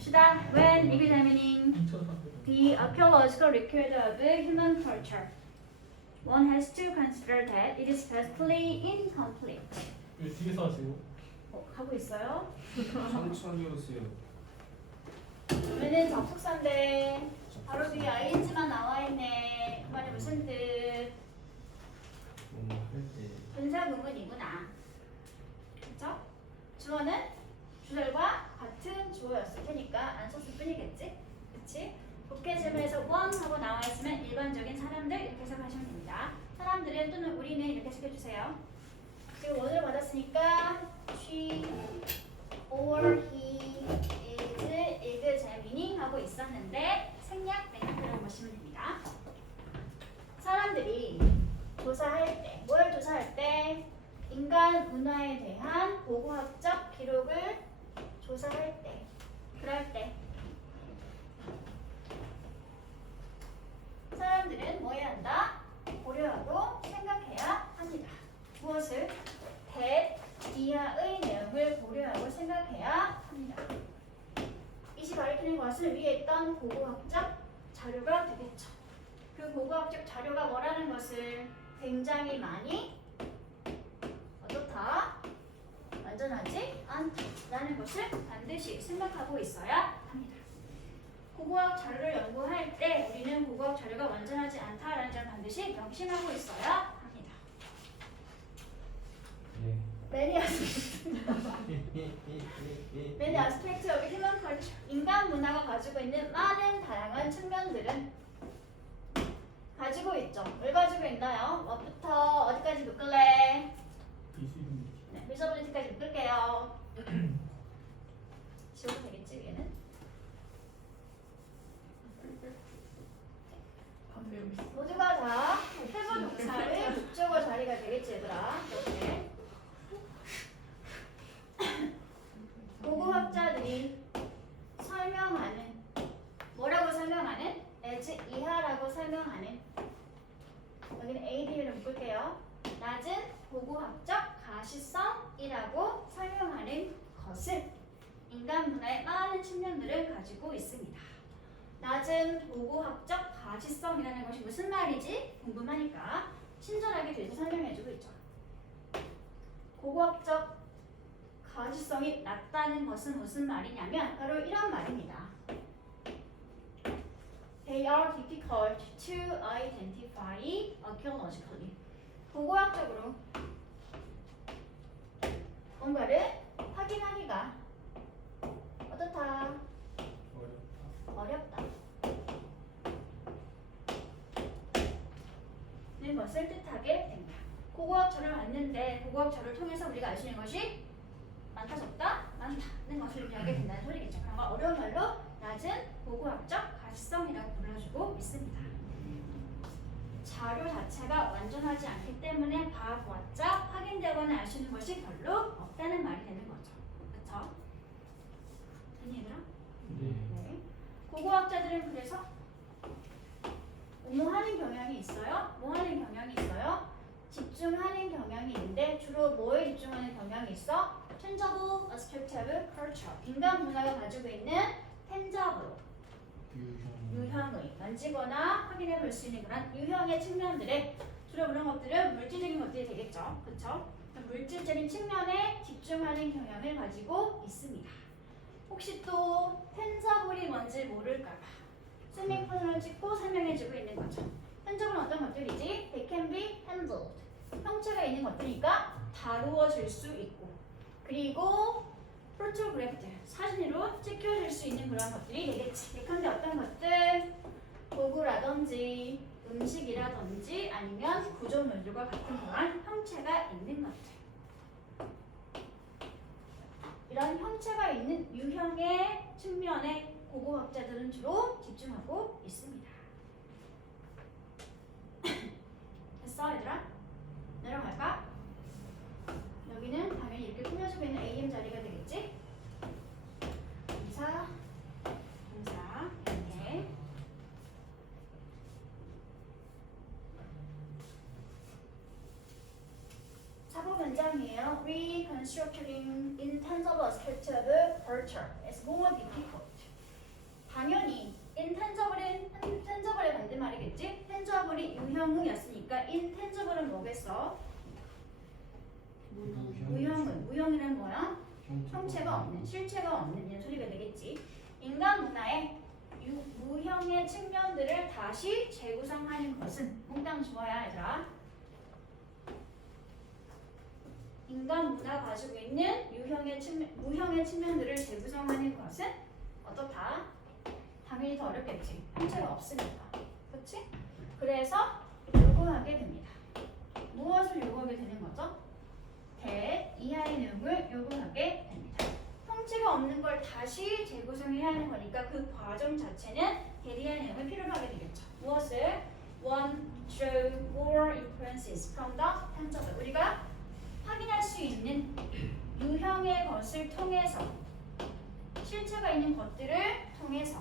봅시다. When examining the archaeological record of human culture, one has to consider that it is vastly incomplete. 왜 뒤에서 하세요? 하고 있어요? 천천히오세요. 그러면은 접속사인데 바로 뒤에 ing만 나와 있네. 그 말이 무슨 뜻? 뭐뭐 할 때. 분사구문이구나. 그렇죠? 주어는 주절과 같은 주어였을 테니까 안 썼을 뿐이겠지? 그치? 복귀 질문에서 one 하고 나와 있으면 일반적인 사람들 이렇게 해석하시면 됩니다. 사람들은 또는 우리는 이렇게 해석해주세요. 지금 원을 받았으니까 she or he is examining 하고 있었는데 생략 맹약이라고 보시면 됩니다. 사람들이 조사할 때, 뭘 조사할 때? 인간 문화에 대한 고고학적 기록을 조사할 때, 그럴 때 사람들은 뭐 해야 한다? 고려하고 생각해야 합니다. 무엇을? that 이하의 내용을 고려하고 생각해야 합니다. 이시 가리키는 것은 위에 있던 고고학적 자료가 되겠죠. 그 고고학적 자료가 뭐라는 것을 굉장히 많이 어떻다? 완전하지 않다라는 것을 반드시 생각하고 있어야 합니다. 고고학 자료를 연구할 때 우리는 고고학 자료가 완전하지 않다라는 점을 반드시 명심하고 있어야 합니다. 네. Many aspects of human culture. 인간 문화가 가지고 있는 많은 다양한 측면들은 가지고 있죠. 뭘 가지고 있나요? 뭐부터 어디까지 묶을래? 네, visibility까지 묶을게요. 지워도 되겠지, 위에는? 모두가 다 해부 동사의 목적어 자리가 되겠지, 얘들아. 이렇게. 고고학자들이 설명하는 뭐라고 설명하는? as 이하라고 설명하는 여기는 AD를 묶을게요. 낮은 고고학적 가시성이라고 설명하는 것은 인간 문화의 많은 측면들을 가지고 있습니다. 낮은 고고학적 가시성이라는 것이 무슨 말이지? 궁금하니까 친절하게 뒤에서 설명해주고 있죠. 고고학적 가시성이 낮다는 것은 무슨 말이냐면 바로 이런 말입니다. They are difficult to identify archaeologically. 고고학적으로 뭔가를 확인하기가 어떻다? 어렵다. 는 것을 뜻하게 됩니다. 고고학자를 봤는데 고고학자를 통해서 우리가 알 수 있는 것이 많다 적다? 많다는 것을 의미하게 된다는 소리겠죠. 그런 거 어려운 말로 낮은 고고학적 가시성이라고 불러주고 있습니다. 자료 자체가 완전하지 않기 때문에 봐봤자 확인되거나 알 수 있는 것이 별로 없다는 말이 되는 거죠. 그렇죠? 됐니 얘들아? 네. 고고학자들은 그래서 뭐 하는 경향이 있어요? 뭐 하는 경향이 있어요? 집중하는 경향이 있는데 주로 뭐에 집중하는 경향이 있어? tangible aspect of culture. 인간 문화가 가지고 있는 tangible 유형의 만지거나 확인해 볼 수 있는 그런 유형의 측면들에 주로 그런 것들은 물질적인 것들이 되겠죠. 그렇죠? 물질적인 측면에 집중하는 경향을 가지고 있습니다. 혹시 또 tangible이 뭔지 모를까봐 세미콜론을 찍고 설명해주고 있는 거죠. tangible 어떤 것들이지? They can be handled. 형체가 있는 것들이니까 다루어질 수 있고 그리고 photographed 사진으로 찍혀질 수 있는 그런 것들이 되겠지. 예컨대 어떤 것들? 도구라든지 음식이라든지 아니면 구조물들과 같은 그런 형체가 있는 것들. 이런 형체가 있는 유형의 측면에 고고학자들은 주로 집중하고 있습니다. 됐어 얘들아? 내려갈까? 여기는 당연히 이렇게 꾸며주고 있는 AM 자리가 되겠지? 동사, 이렇게 사고 문장이에요. Reconstructing intangible aspects of culture is more difficult. 형체가 없는, 실체가 없는 이런 소리가 되겠지. 인간 문화의 무형의 측면들을 다시 재구성하는 것은 몽땅 주어야 얘들아. 인간 문화가 가지고 있는 무형의 측면들을 재구성하는 것은 어떻다? 당연히 더 어렵겠지. 형체가 없으니까. 그렇지? 그래서 요구하게 됩니다. 무엇을 요구하게 되는 거죠? 이하의 내용을 요구하게 됩니다. 형체가 없는 걸 다시 재구성해야 하는 거니까 그 과정 자체는 이하의 내용을 필요로 하게 되겠죠. 무엇을? One, draw more inferences from the tangible. 우리가 확인할 수 있는 유형의 것을 통해서 실체가 있는 것들을 통해서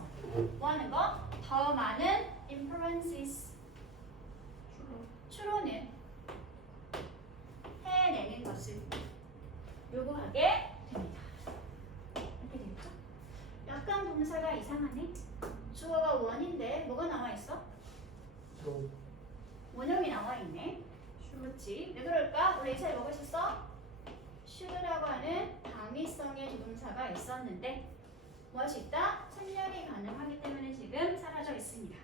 뭐 하는 거? 더 많은 inferences 추론을 해내는 것을 요구하게 됩니다. 이렇게 됐죠? 약간 동사가 이상하네. 주어가 원인데 뭐가 나와 있어? 원형이 나와 있네. 그렇지. 왜 그럴까? 우리 예차에 뭐가 있었어? should라고 하는 당위성의 조동사가 있었는데 무엇이 있다? 생략이 가능하기 때문에 지금 사라져 있습니다.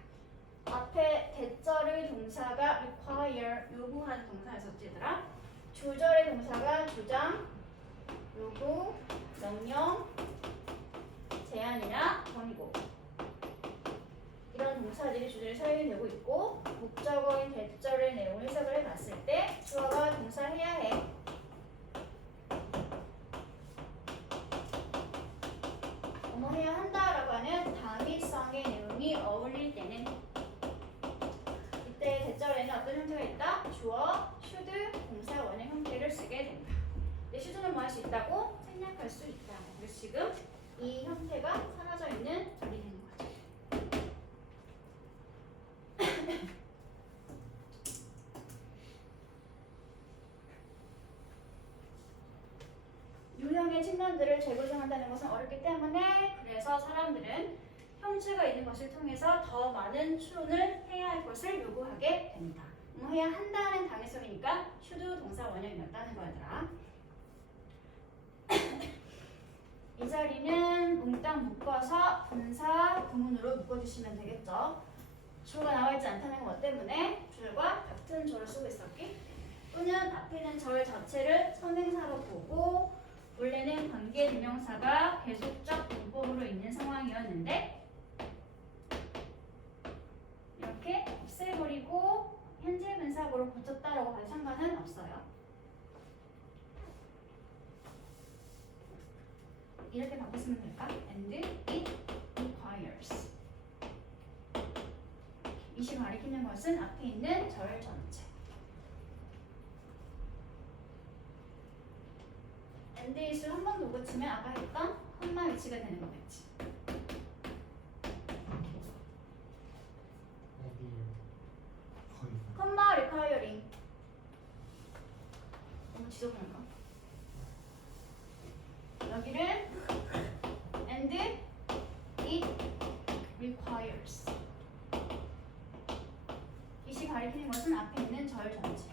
앞에 대절의 동사가 require, 요구하는 동사였었지 얘들아. 조절의 동사가 주장, 요구, 명령, 제안이나 권고 이런 동사들이 주절에 사용이 되고 있고 목적어인 대절의 내용을 해석을 해봤을 때 주어가 동사해야 해. 뭐 해야 한다라고 하는 당위성의 내용이 어울릴 때는 이때 대절에는 어떤 형태가 있다? 주어, should, 동사 원형 형태를 쓰게 된다. 근데 should는 뭐 할 수 있다고? 생략할 수 있다. 그래서 지금 이 형태가 사라져 있는 절이 되는 거죠. 유형의 측면들을 재구성한다는 것은 어렵기 때문에 그래서 사람들은 형체가 있는 것을 통해서 더 많은 추론을 해야 할 것을 요구하게 됩니다. 뭐 해야 한다는 당위성이니까 should 동사 원형이었다는 거더라. 이 자리는 몽땅 묶어서 분사, 구문으로 묶어주시면 되겠죠. 주어가 나와있지 않다는 것 때문에 주절과 같은 조를 쓰고 있었기 또는 앞에 있는 절 자체를 선행사로 보고 원래는 관계대명사가 계속적 문법으로 있는 상황이었는데 이렇게 없애버리고 현재 분사구로 고쳤다라고 봐도 상관은 없어요. 이렇게 바꿨으면 될까? And it requires. 이시 가리키는 것은 앞에 있는 절 전체. and it을 한 번 더 고치면 아까 했던 컴마 위치가 되는 거겠지. 컴마 requiring. 너무 지저분한가? 여기를 and it requires. 이시 가리키는 것은 앞에 있는 절 전체.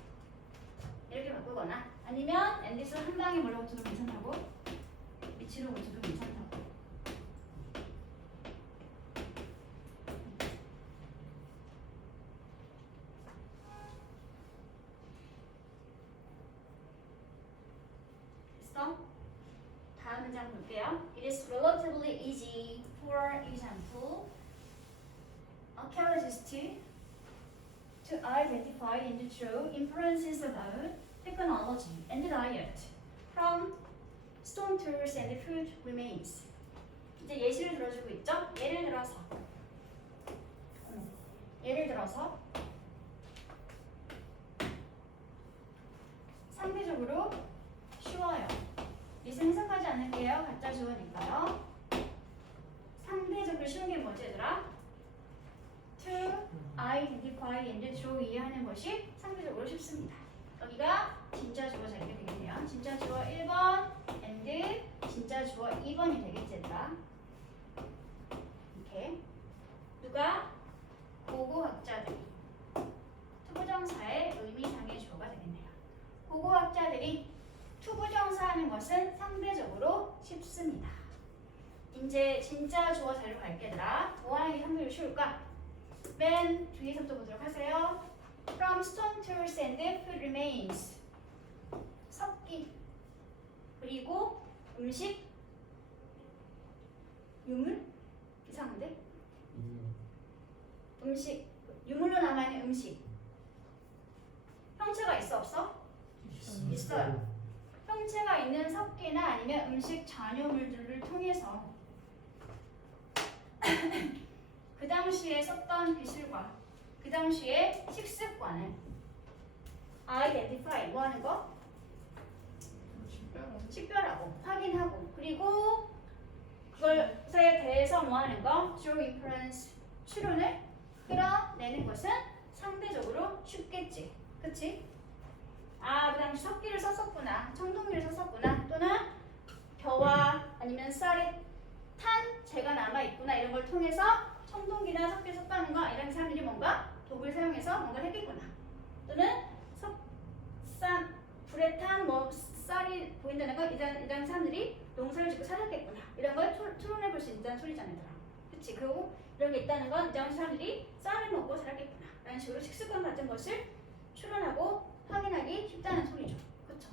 이렇게 바꾸거나 아니면 and it을 한 방에 몰라 고쳐도 괜찮다고 위치로 고쳐도 괜찮다고. 됐어? 다음 문장 볼게요. It is relatively easy, for example, archaeologists to identify and draw inferences about technology and diet from stone tools and food remains. 이제 예시를 들어주고 있죠? 예를 들어서 상대적으로 쉬워요. 이제 해석하지 않을게요. 가짜 주어니까요. 상대적으로 쉬운 게 뭐지 얘들아? To identify and draw 이해하는 것이 상대적으로 쉽습니다. 여기가 진짜 주어 자리가 되겠네요. 진짜 주어 1번 and 진짜 주어 2번이 되겠지 얘들아. 이렇게 누가? 고고학자들이 투부정사의 의미상의 주어가 되겠네요. 고고학자들이 투부정사 하는 것은 상대적으로 쉽습니다. 이제 진짜 주어 자리로 갈게 얘들아. 뭐 하는 게 상당히 쉬울까? 맨 뒤에서부터 보도록 하세요. From stone to sand, food remains. 섞기. 그리고 음식. 유물? 이상한데? 음식. 유물로 남아있는 음식. 형체가 있어 없어? 있어요. 형체가 있는 섞기나 아니면 음식 잔여물들을 통해서 그 당시에 썼던 기술과 그 당시에 식습관을 identify 뭐 하는 거? 식별하고 확인하고 그리고 그것에 대해서 뭐 하는 거? draw inference 추론을 끌어내는 것은 상대적으로 쉽겠지. 그치? 아, 그 당시 석기를 썼었구나. 청동기를 썼었구나. 또는 벼와 아니면 쌀에 탄 재가 남아있구나. 이런 걸 통해서 청동기나 석기를 썼다는 거 이런 사람들이 뭔가 도구를 사용해서 뭔가를 했겠구나. 또는 불에 탄 뭐 쌀이 보인다는 거 이런 사람들이 농사를 짓고 살았겠구나. 이런 걸 추론해 볼 수 있다는 소리잖아. 얘들아. 그치? 그리고 이런 게 있다는 건 이런 사람들이 쌀을 먹고 살았겠구나. 라는 식으로 식습관 같은 것을 추론하고 확인하기 쉽다는 소리죠. 그쵸?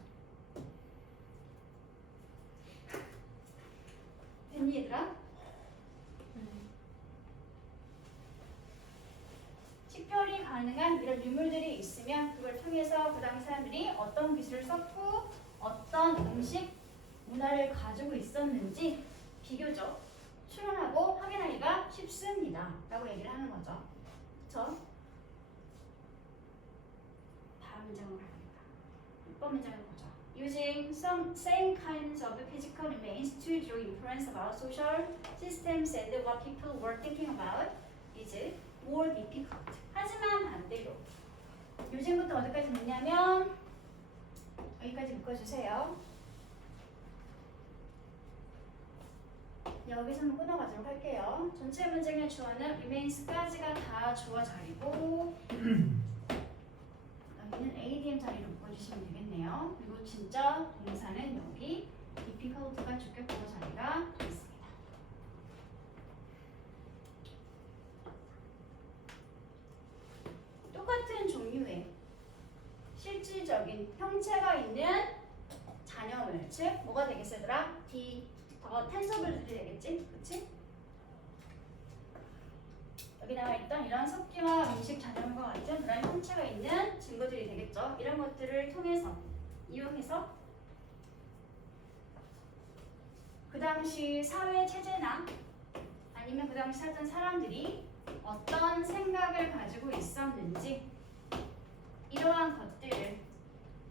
됐니 얘들아? 식별이 가능한 이런 유물들이 있으면 그걸 통해서 그 당시 사람들이 어떤 기술을 썼고 어떤 음식 문화를 가지고 있었는지 비교적 추론하고 확인하기가 쉽습니다. 라고 얘기를 하는 거죠. 그쵸? 다음 문장으로 갑니다. 6번 문장을 보죠. Using some same kinds of physical remains to draw inference about social systems and what people were thinking about is more difficult. 하지만 반대로 요즘부터 어디까지 묻냐면 여기까지 묶어주세요. 여기서 한번 끊어가도록 할게요. 전체 문장의 주어는 remains까지가 다 주어 자리고 여기는 ADM 자리로 묶어주시면 되겠네요. 그리고 진짜 동사는 여기 difficult가 주격보호 자리가 있습니다. 똑같은 종류의 실질적인 형체가 있는 잔여물, 즉 뭐가 되겠어 얘들아? 텐서블들이 되겠지? 그치? 여기 나와있던 이런 섞기와 음식 잔여물과 같은 그런 형체가 있는 증거들이 되겠죠? 이런 것들을 통해서 이용해서 그 당시 사회 체제나 아니면 그 당시 살던 사람들이 어떤 생각을 가지고 있었는지 이러한 것들을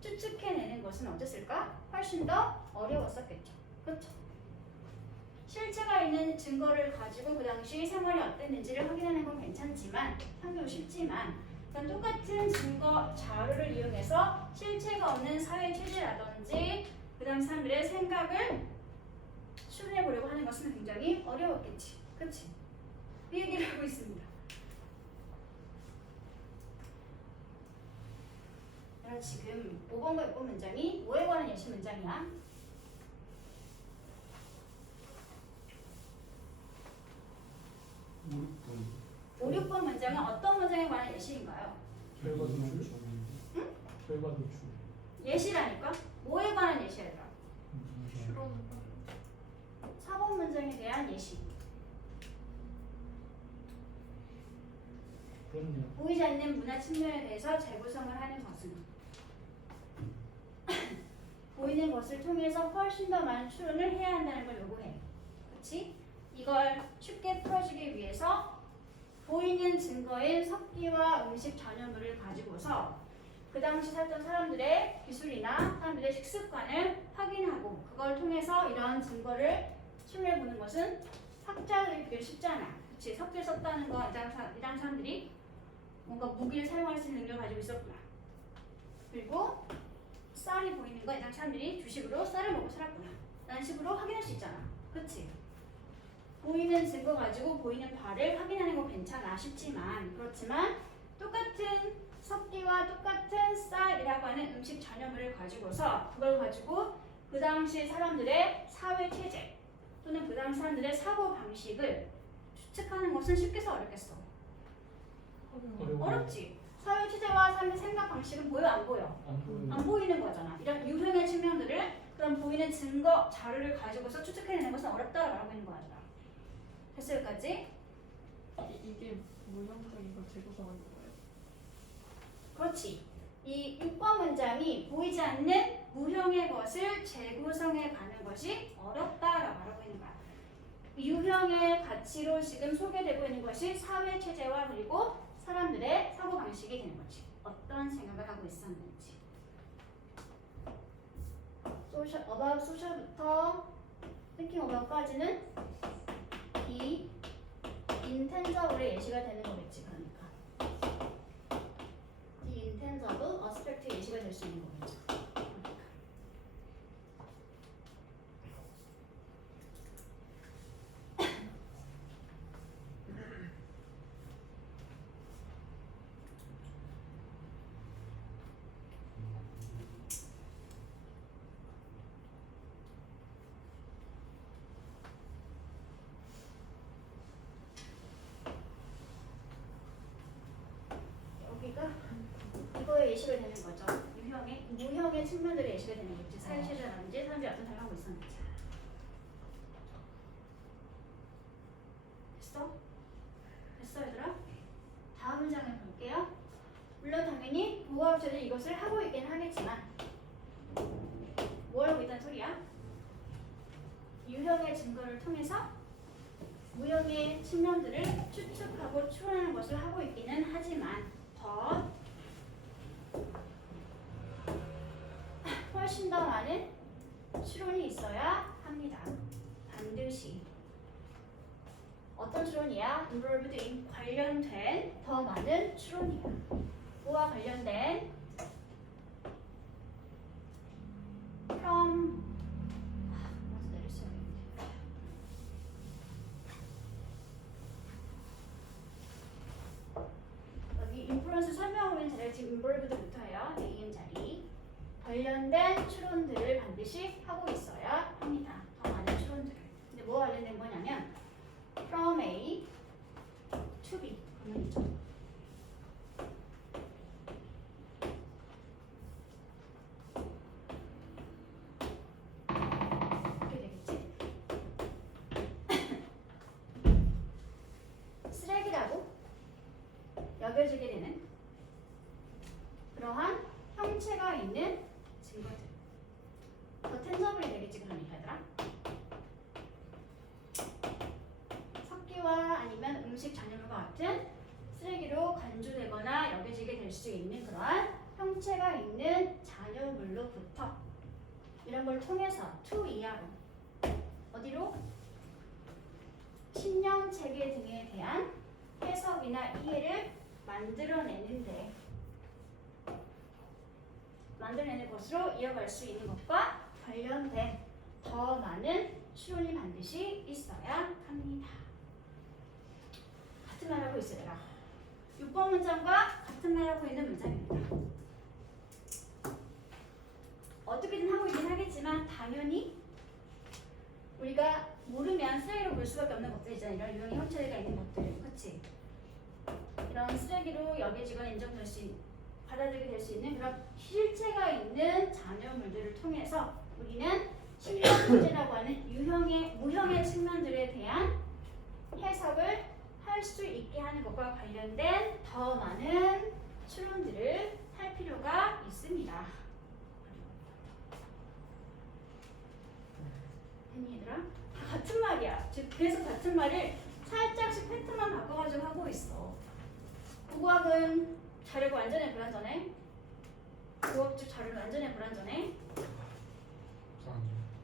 추측해내는 것은 어땠을까? 훨씬 더 어려웠었겠죠. 그렇죠? 실체가 있는 증거를 가지고 그 당시 생활이 어땠는지를 확인하는 건 괜찮지만 상대로 쉽지만 똑같은 증거 자료를 이용해서 실체가 없는 사회 체제라든지 그 당시 사람들의 생각을 추론해 보려고 하는 것은 굉장히 어려웠겠지. 그렇지? 그 얘기를 하고 있습니다. 내가 지금 5번과 6번 문장이 뭐에 관한 예시 문장이야? 5, 6번 문장은 어떤 문장에 관한 예시인가요? 결과 도출? 응? 결과 도출. 예시라니까? 뭐에 관한 예시야? 추론. 4번 문장에 대한 예시. 그럼요. 보이지 않는 문화 측면에 대해서 재구성을 하는 것은 보이는 것을 통해서 훨씬 더 많은 추론을 해야 한다는 걸 요구해. 그렇지? 이걸 쉽게 풀어주기 위해서 보이는 증거인 석기와 음식 잔여물을 가지고서 그 당시 살던 사람들의 기술이나 사람들의 식습관을 확인하고 그걸 통해서 이런 증거를 추론해보는 것은 학자들이 그게 쉽잖아. 그치? 석기를 썼다는 거 이 당시 사람들이 뭔가 무기를 사용할 수 있는 능력을 가지고 있었구나. 그리고 쌀이 보이는 거 이 당시 사람들이 주식으로 쌀을 먹고 살았구나. 라는 식으로 확인할 수 있잖아. 그치? 보이는 증거 가지고 보이는 바를 확인하는 건 괜찮아. 쉽지만 그렇지만 똑같은 석기와 똑같은 쌀이라고 하는 음식 잔여물을 가지고서 그걸 가지고 그 당시 사람들의 사회 체제 또는 그 당시 사람들의 사고 방식을 추측하는 것은 쉽겠어 어렵겠어? 어려워. 어렵지. 사회 체제와 삶의 생각 방식은 보여 안 보여? 안 보여. 안 보이는 거잖아. 이런 유형의 측면들을 그런 보이는 증거 자료를 가지고서 추측해내는 것은 어렵다라고 말하고 있는 거야. 됐어 여기까지? 이게 무형적인 걸 재구성하는 거예요? 그렇지. 이 6번 문장이 보이지 않는 무형의 것을 재구성해 가는 것이 어렵다라고 말하고 있는 거야. 유형의 가치로 지금 소개되고 있는 것이 사회 체제와 그리고 사람들의 사고 방식이 되는 거지. 어떤 생각을 하고 있었는지. 소셜, about social부터 thinking about까지는 이 intangible의 예시가 되는 거겠지. 그러니까 이 intangible aspect의 예시가 될 수 있는 거겠죠. 여기가 이거의 예시가 되는 거죠. 유형의 무형의 측면들의 예시가 되는 거지. 사회체제라든지 사람들이 어떤 생각을 하고 있었는지. 됐어? 됐어 얘들아? 다음 문장을 볼게요. 물론 당연히 보호업체들이 이것을 하고 있긴 하겠지만 뭘 하고 있다는 소리야? 유형의 증거를 통해서 무형의 측면들을 추측하고 추론하는 것을 하고 있기는 하지만 더 훨씬 더 많은 추론이 있어야 합니다. 반드시. 어떤 추론이야? involved in 관련된 더 많은 추론이야. 뭐와 관련된? from 먼저 내렸어야겠네. 여기 인플루언스 설명하고 있는 자리가 지금 involved부터예요. 이음 자리. 관련된 추론들을 반드시 하고 있어야 합니다. 더 많은 추론들을. 근데 뭐와 관련된 거냐면 from A to B 그러면이죠. 이렇게 되겠지? 쓰레기라고 여겨지게 되는 그러한 형체가 있는 증거들. 더 텐저블이 되겠지 그러니까 얘들아. 석기와 아니면 음식 잔여물과 같은 쓰레기로 간주되거나 여겨지게 될 수 있는 그러한 형체가 있는 잔여물로부터 이런 걸 통해서 to 이하로 어디로? 신령 체계 등에 대한 해석이나 이해를 만들어내는 것으로 이어갈 수 있는 것과 관련된 더 많은 추론이 반드시 있어야 합니다. 같은 말 하고 있어요. 6번 문장과 같은 말 하고 있는 문장입니다. 어떻게든 하고 있긴 하겠지만 당연히 우리가 모르면 쓰레기로 볼 수밖에 없는 것들 있잖아요. 이런 유형의 형체가 있는 것들. 그치? 이런 쓰레기로 여겨지거나 인정될 수 있는 받아들이게 될 수 있는 그런 실체가 있는 잔여물들을 통해서 우리는 신령 문제라고 하는 무형의 측면들에 대한 해석을 할 수 있게 하는 것과 관련된 더 많은 추론들을 할 필요가 있습니다. 됐니 얘들아? 다 같은 말이야. 즉 그래서 같은 말을 살짝씩 패턴만 바꿔가지고 하고 있어. 국어학은 자료가 완전히 불완전해. 국어학적 자료는 완전히 불완전해.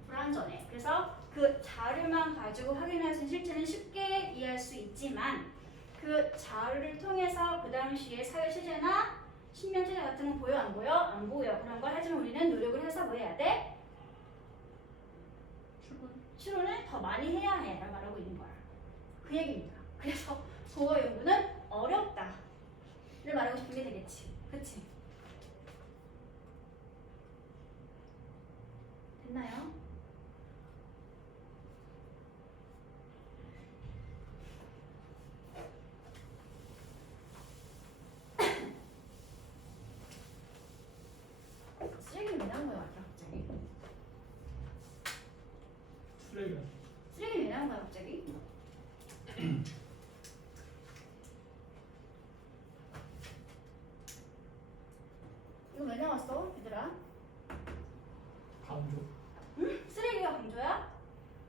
불완전해. 그래서 그 자료만 가지고 확인할 수 있는 실체는 쉽게 이해할 수 있지만 그 자료를 통해서 그 당시의 사회 체제나 신명 체제 같은 건 보여 안 보여? 안 보여. 그런 걸 하지만 우리는 노력을 해서 뭐 해야 돼? 추론을 더 많이 해야 해 라고 말하고 있는 거야. 그 얘기입니다. 그래서 국어 연구는 어렵다 를 말하고 싶은 게 되겠지. 그치? 됐나요? 이거 왜 나왔어, 얘들아? 강조. 쓰레기가 강조야?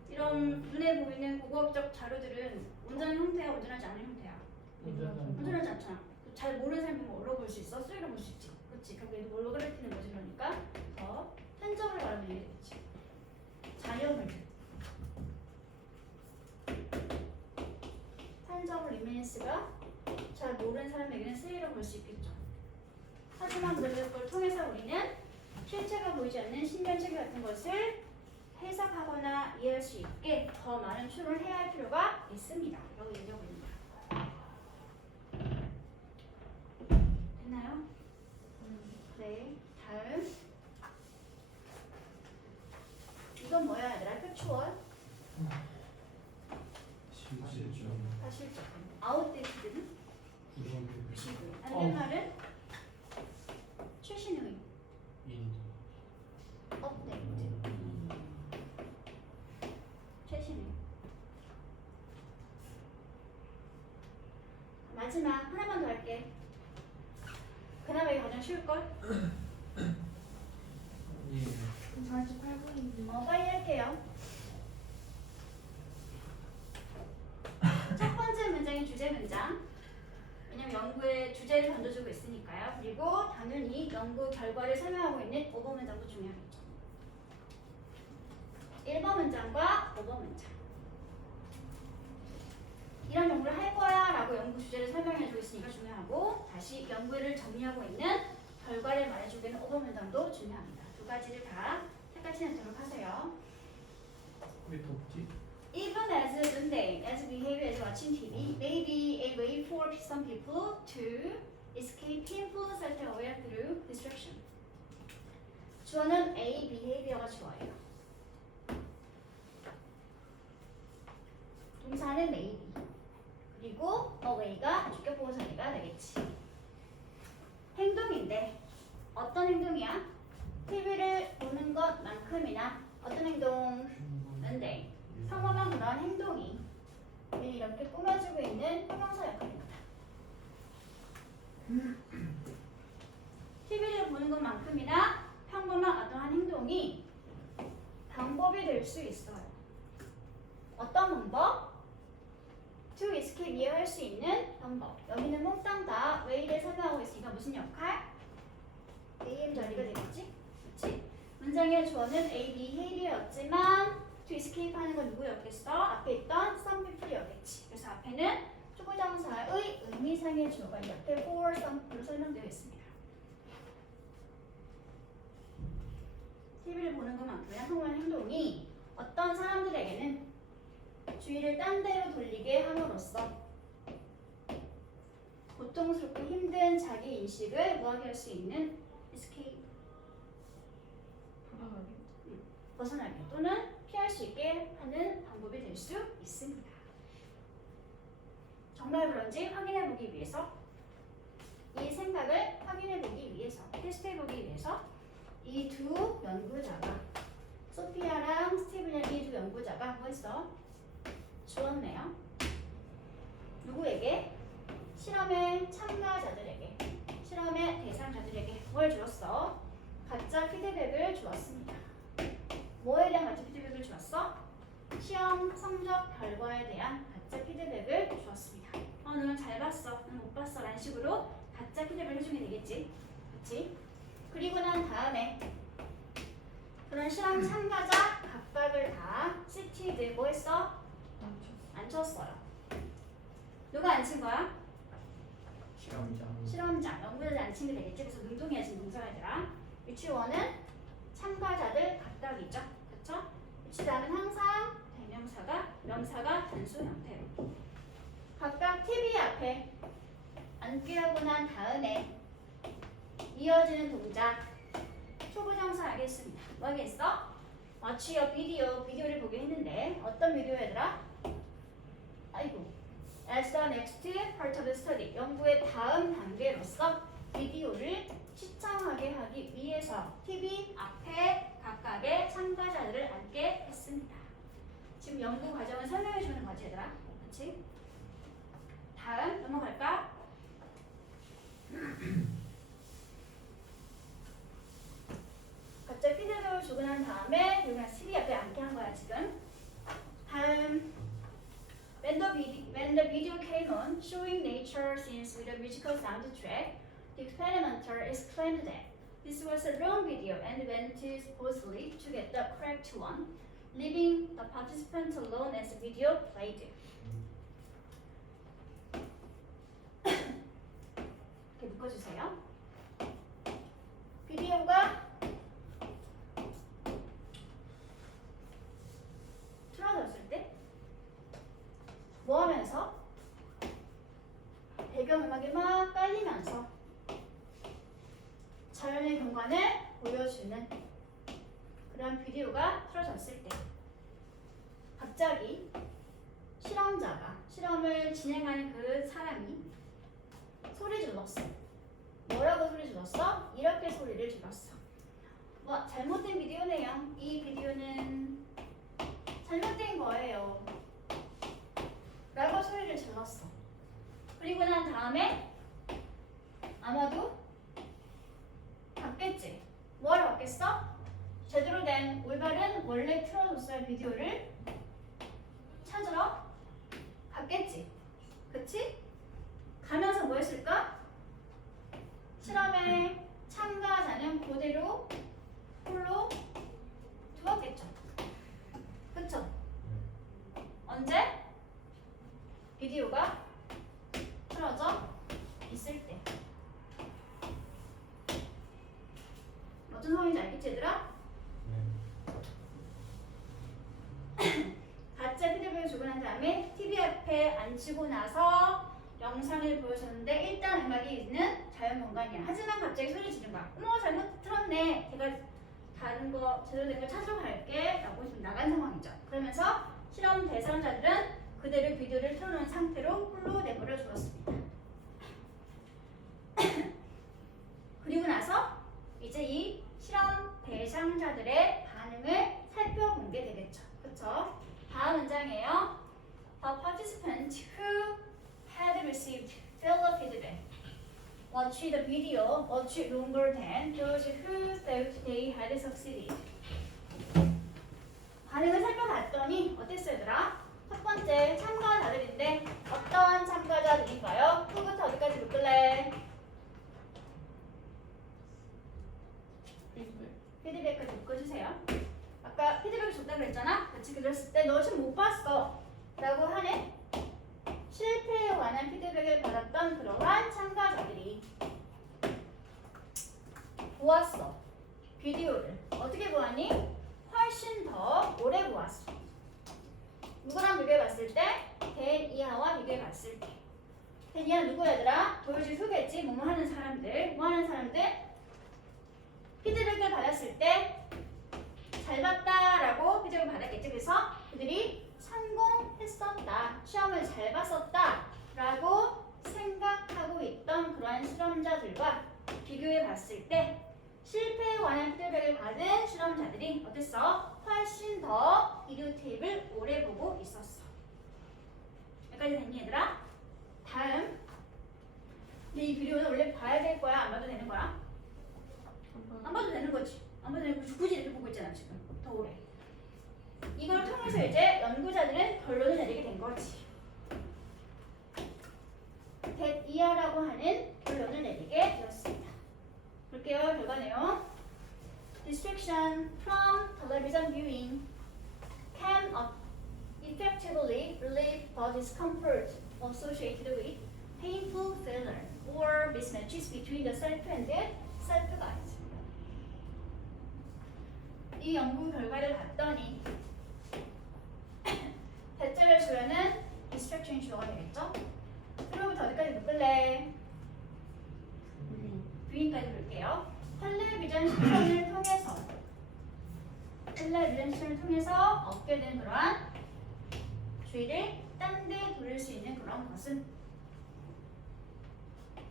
이런 눈에 보이는 고고학적 자료들은 온전한 형태야, 온전하지 않은 형태야? 온전하지 않잖아. 잘 모르는 사람이 뭘로 볼 수 있어? 쓰레기로 볼 수 있지. 그치? 그게 뭘로 가리키는 거지, 그러니까? 더 편적을 말하면 이게 되겠지. 잔여물. 탄저블 리미니스가 잘 모르는 사람에게는 쓰레기로 볼 수 있겠죠. 하지만 그걸 통해서 우리는 실체가 보이지 않는 신변 체계 같은 것을 해석하거나 이해할 수 있게 더 많은 추론을 해야 할 필요가 있습니다. 라고 얘기하고 있는 거야. 됐나요? 네. 다음. 이건 뭐야, 얘들아? 팩추얼? 실제점. 다 실적. 아웃데이트는? 지금. 안 된 말은? 최신의. 업데이트. 최신의. 마지막 하나만 더 할게. 그나마 이게 가장 쉬울걸? 48분인데. 빨리 할게요. 첫 번째 문장이 주제 문장. 왜냐면 연구의 주제를 던져주고 있으니까요. 그리고 당연히 연구 결과를 설명하고 있는 5번 문장도 중요하겠죠. 1번 문장과 5번 문장. 이런 연구를 할 거야 라고 연구 주제를 설명해주고 있으니까 중요하고, 다시 연구를 정리하고 있는 결과를 말해주고 있는 5번 문장도 중요합니다. 두 가지를 다 똑같이 내도록 하세요. 왜 덥지? Even as mundane as behavior as watching TV may be a way for some people to escape painful self-aware through distraction. 주어는 A, behavior가 주어예요. 동사는 maybe. 그리고 away가 주격보호선이가 되겠지. 행동인데 어떤 행동이야? TV를 보는 것만큼이나 어떤 행동? mundane. 평범한 그런 행동이 이렇게 꾸며지고 있는 형용사 역할입니다. TV를 보는 것만큼이나 평범한 어떠한 행동이 방법이 될 수 있어요. 어떤 방법? To escape, 이해할 수 있는 방법. 여기는 몽땅 다 way를 설명하고 있으니까 무슨 역할? AM 자리가 되겠지? 그렇지? 문장의 주어는 A, behavior였지만 to escape 하는 건 누구였겠어? 앞에 있던 some people이었겠지. 그래서 앞에는 투부정사의 의미상의 주어가 옆에 for some로 설명되어 있습니다. TV를 보는 것만큼이나 평범한 행동이 어떤 사람들에게는 주의를 딴 데로 돌리게 함으로써 고통스럽고 힘든 자기 인식을 뭐하게 할 수 있는 escape, 벗어나게 또는 피할 수 있게 하는 방법이 될 수 있습니다. 정말 그런지 확인해 보기 위해서, 이 생각을 확인해 보기 위해서, 테스트해 보기 위해서 이 두 연구자가, 소피아랑 스티븐이랑 이 두 연구자가 뭐 했어? 주었네요. 누구에게? 실험의 참가자들에게, 실험의 대상자들에게 뭘 주었어? 가짜 피드백을 주었습니다. 뭐에 대한 가짜 피드백을 주었어? 시험 성적 결과에 대한 가짜 피드백을 주었습니다. 너는 잘 봤어, 너는 못 봤어 라는 식으로 가짜 피드백을 해주면 되겠지. 그치? 그리고 난 다음에 그런 실험 참가자 각각을 다 시티드 뭐 했어? 앉혔어요. 누가 앉힌 거야? 실험장. 연구자들 앉힌 게 되겠지. 그래서 능동이야지 동사가 아니라. 유치원은 참가자들 각각이죠. 그쵸? 유치단은 항상 대명사가, 명사가 단수 형태로. 각각 TV 앞에 앉게 하고 난 다음에 이어지는 동작 초부정사 하겠습니다. 뭐 하겠어? Watch a video. 비디오를 보게 했는데 어떤 비디오 얘들아? 아이고. As the next part of the study. 연구의 다음 단계로서 비디오를 시청하게 하기 위해서 TV 앞에 각각의 참가자들을 앉게 했습니다. 지금 연구 과정을 설명해 주는 거지 얘들아. 그렇지? 다음 넘어갈까? 갑자기 피드백을 주고 난 다음에 그냥 CV 앞에 앉게 한 거야 지금. 다음 when the video came on showing nature scenes with a musical soundtrack, the experimenter exclaimed that this was a wrong video and went to supposedly to get the correct one, leaving the participants alone as the video played. 이렇게 묶어주세요. 비디오가 틀어졌을 때 뭐 하면서 배경음악이 막 깔리면서 자연의 경관을 보여주는 그런 비디오가 틀어졌을 때 갑자기 실험자가 실험을 진행하는 그 사람이 소리 질렀어. 뭐라고 소리 질렀어? 이렇게 소리를 질렀어. 뭐 잘못된 비디오네요. 이 비디오는 잘못된 거예요. 라고 소리를 질렀어. 그리고 난 다음에 아마도 봤겠지. 뭐하러 봤겠어? 제대로 된 올바른 원래 틀어줬어야 비디오를 찾으러 갔겠지. 그치? 가면서 뭐 했을까? 실험에 참가자는 그대로 홀로 두었겠죠. 그쵸? 언제? 비디오가 틀어져 있을 때. 어떤 상황인지 알겠지 얘들아? 가짜 피드백을 주고 난 다음에 TV 앞에 앉히고 나서 영상을 보여줬는데 일단 음악이 있는 자연 공간이야. 하지만 갑자기 소리 지른 거야. 어머 잘못 틀었네. 제가 다른 거 제대로 된 거 찾으러 갈게 라고 지금 나간 상황이죠. 그러면서 실험 대상자들은 그대로 비디오를 틀어놓은 상태로 홀로 내버려 두었습니다. 그리고 나서 이제 이 실험 대상자들의 반응을 살펴본 게 되겠죠. 그쵸? 다음 문장이에요. The participants who had received failure feedback watched the video much longer than those who thought they had succeeded. 반응을 살펴봤더니 어땠어요, 얘들아? 첫 번째 참가자들인데 어떤 참가자들인가요? 후부터 어디까지 묶을래? 피드백까지 묶어주세요. 아까 피드백을 줬다고 그랬잖아? 같이 그랬을 때 너 지금 못 봤어 라고 하는 실패에 관한 피드백을 받았던 그러한 참가자들이 보았어. 비디오를 어떻게 보았니? 훨씬 더 오래 보았어. 누구랑 비교해봤을 때? 댄 이하와 비교해봤을 때. 댄 이하 누구 얘들아? 보여줄 후겠지? 뭐뭐 하는 사람들. 뭐 하는 사람들? 피드백을 받았을 때 잘 봤다라고 피드백을 받았겠지. 그래서 그들이 성공했었다. 시험을 잘 봤었다. 라고 생각하고 있던 그러한 실험자들과 비교해봤을 때 실패에 관한 피드백을 받은 실험자들이 어땠어? 훨씬 더 비디오 테이프를 오래 보고 있었어. 여기까지 됐니 얘들아? 다음. 근데 이 비디오는 원래 봐야 될 거야? 안 봐도 되는 거야? 안 봐도 되는 거지. 안 봐도 되는 거지. 굳이 이렇게 보고 있잖아 지금. 더 오래. 이걸 통해서 이제 연구자들은 결론을 내리게 된 거지. 대 이하라고 하는 결론을 내리게 되었습니다. 볼게요. 결과 내용. Distraction from television viewing can effectively relieve the discomfort associated with painful failure or mismatches between the self and the self-guide. 이 연구 결과를 봤더니 대체를 주려는 distraction이 주어가 되겠죠? 그로부터 어디까지 묶을래? B까지 볼게요. 텔레비전 시청을 통해서 얻게 된 그러한 주의를 딴 데 돌릴 수 있는 그런 것은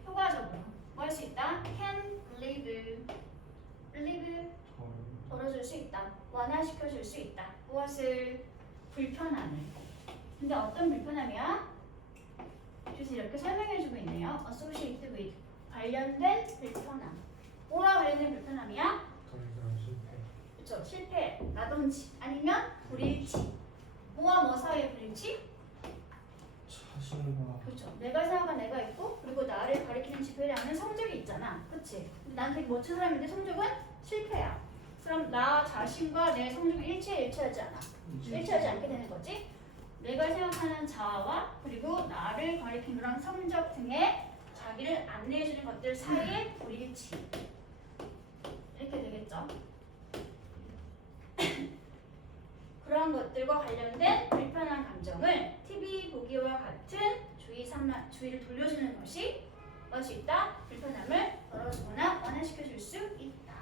효과적으로 뭐 할 수 있다? can relieve 덜어줄 수 있다. 완화시켜줄 수 있다. 무엇을? 불편함을. 근데 어떤 불편함이야? 주시 이렇게 관련된 불편함. 뭐와 관련된 불편함이야? 가리키랑 실패. 그쵸, 실패라든지 아니면 불일치. 뭐와 뭐 사이의 불일치? 자신과 그렇죠. 내가 생각한 내가 있고 그리고 나를 가리키는 지표라는 성적이 있잖아. 그치? 근데 난 되게 멋진 사람인데 성적은 실패야. 그럼 나 자신과 내 성적이 일치하지 않아. 일치하지 않게 되는 거지. 내가 생각하는 자아와 그리고 나를 가리킨 그런 성적 등의 자기를 안내해주는 것들 사이의 불일치. 이렇게 되겠죠. 그런 것들과 관련된 불편한 감정을 TV 보기와 같은 주의를 돌려주는 것이 무엇이 있다? 불편함을 덜어주거나 완화시켜줄 수 있다.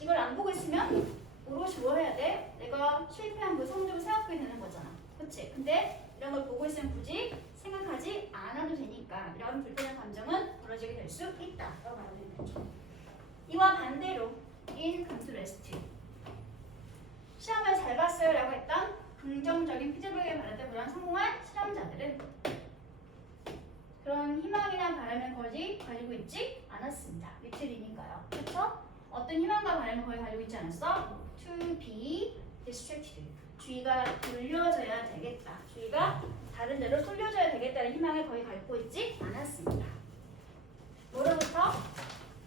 이걸 안 보고 있으면 오롯이 뭐 해야 돼? 내가 실패한 그 성적을 생각하게 되는 거잖아. 그치? 근데 이런 걸 보고 있으면 굳이 생각하지 않아도 되니까 이런 불편한 감정은 덜어지게 될 수 있다. 라고 말하면 되죠. 이와 반대로 in contrast 시험을 잘 봤어요 라고 했던 긍정적인 피드백을 받았던 그런 성공한 실험자들은 그런 희망이나 바람을 거의 가지고 있지 않았습니다. 리틀이니까요. 그렇죠? 어떤 희망과 바람을 거의 가지고 있지 않았어? To be distracted. 주의가 돌려져야 되겠다. 주의가 다른 데로 쏠려져야 되겠다는 희망을 거의 갖고 있지 않았습니다. 뭐로부터?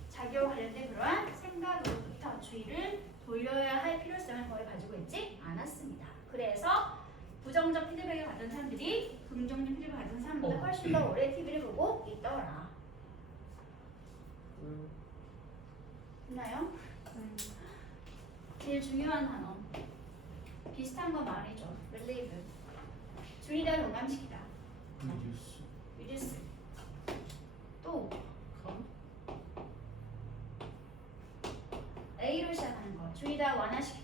자기와 관련된 그러한 생각으로부터 주의를 돌려야 할 필요성을 거의 가지고 있지 않았습니다. 그래서 부정적 피드백을 받은 사람들이 긍정적 피드백을 받은 사람보다 훨씬 더 오래 TV를 보고 있더라. 됐나요? 제일 중요한 단어. 비슷한 거 말이죠. relieve. 줄이다, 동감시키다. 리듀스. reduce. 또 A로 시작하는 거. 줄이다, 완화시키다.